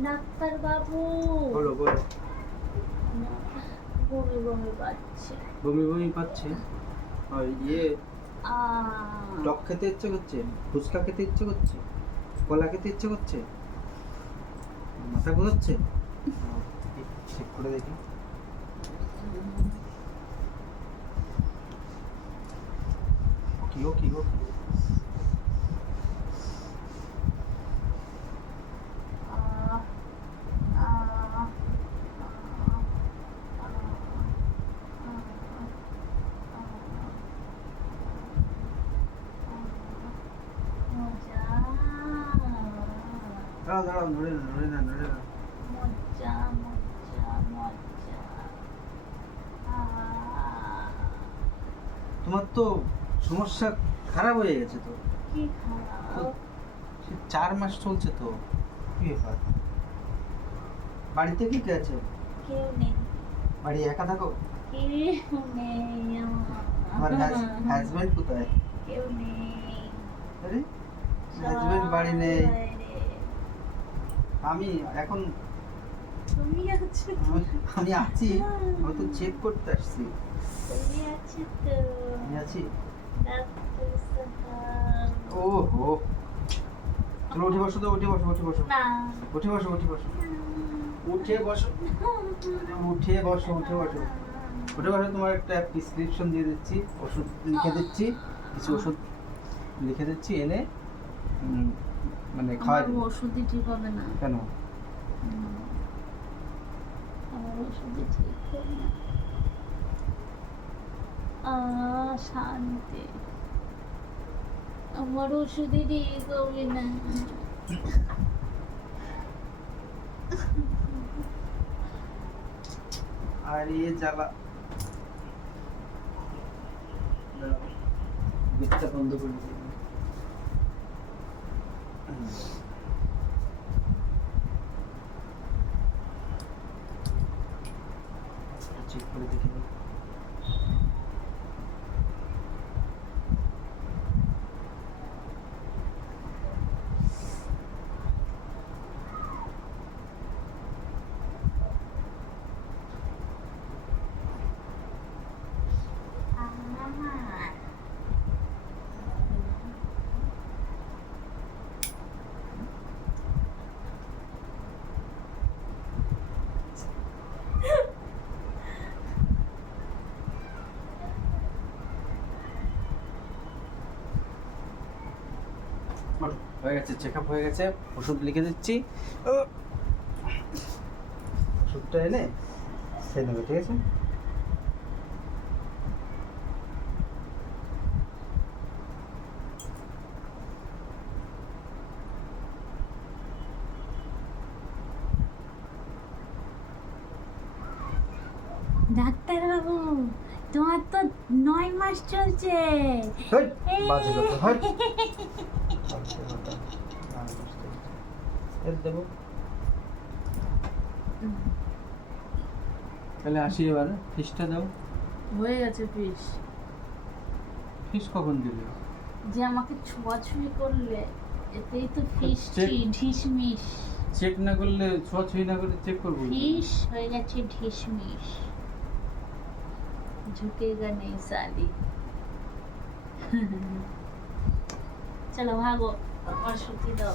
Doctor বাবু। বলো বলো। বমি বমি পাচ্ছে। বমি বমি পাচ্ছে? আর ইয়ে টক খেতে ইচ্ছে করছে? ফুচকা খেতে ইচ্ছে করছে? কলা খেতে ইচ্ছে করছে? মাথা ঘুরাচ্ছে? চেক করে দেখি। কি গো কি গো? দাঁড়াও দাঁড়াও নড়ে না নড়ে না নড়ে না। মজা মজা মজা তোমার তো সমস্যা খারাপ হয়ে গেছে তো। কি খারাপ? চার মাস চলছে তো কি ব্যাপার? বাড়িতে কি কে আছে? কেউ নেই। বাড়ি একা থাকো? কেউ নেই আমার। হাজব্যান্ড কোথায়? কেউ নেই। আরে হাজব্যান্ড বাড়ি নেই। আমি এখন তুমি আছো আমি- আছি আমি তো চেক করতে আসছি। তুমি আছো তো। আমি আছি। ও হো চলো উঠে বসো তো উঠে বসো উঠে বসো। না। উঠে বসো উঠে বসো। উঠে বসো। উঠে বসো উঠে বসো। উঠে বসো তোমার একটা প্রেসক্রিপশন দিয়ে দিচ্ছি ওষুধ লিখে দিচ্ছি কিছু ওষুধ লিখে দিচ্ছি এনে মানে খাওয়া ওষুধই ঠিক হবে না। কেন? আমার ওষুধই ঠিক হবে না। আহ, শান্তি। আমার ওষুধই ঠিক হবে না। আর এ জ্বালা। দাঁড়াও, বন্ধ করে দিই চেক করে দেখি বলো, হয়ে গেছে চেক আপ হয়ে গেছে ওষুধ লিখে দিচ্ছি। ওষুধটা এনে খেয়ে নেবে ঠিক আছে? ডাক্তার বাবু তোমার তো নয় মাস চলছে। দেবো। তাহলে আসি এবার। ফিসটা দাও। হয়ে গেছে কখন দিবে যে আমাকে ছোঁয়াছুঁই করলে এতেই তো ফিস ঢিসমিস। চেক না করলে ছোঁয়াছুঁই না করে চেক করব ফিস হয়ে গেছে ঢিসমিস। ঝুঁকেগা নেই সালি। চলো ভাগো আমার সুতি দাও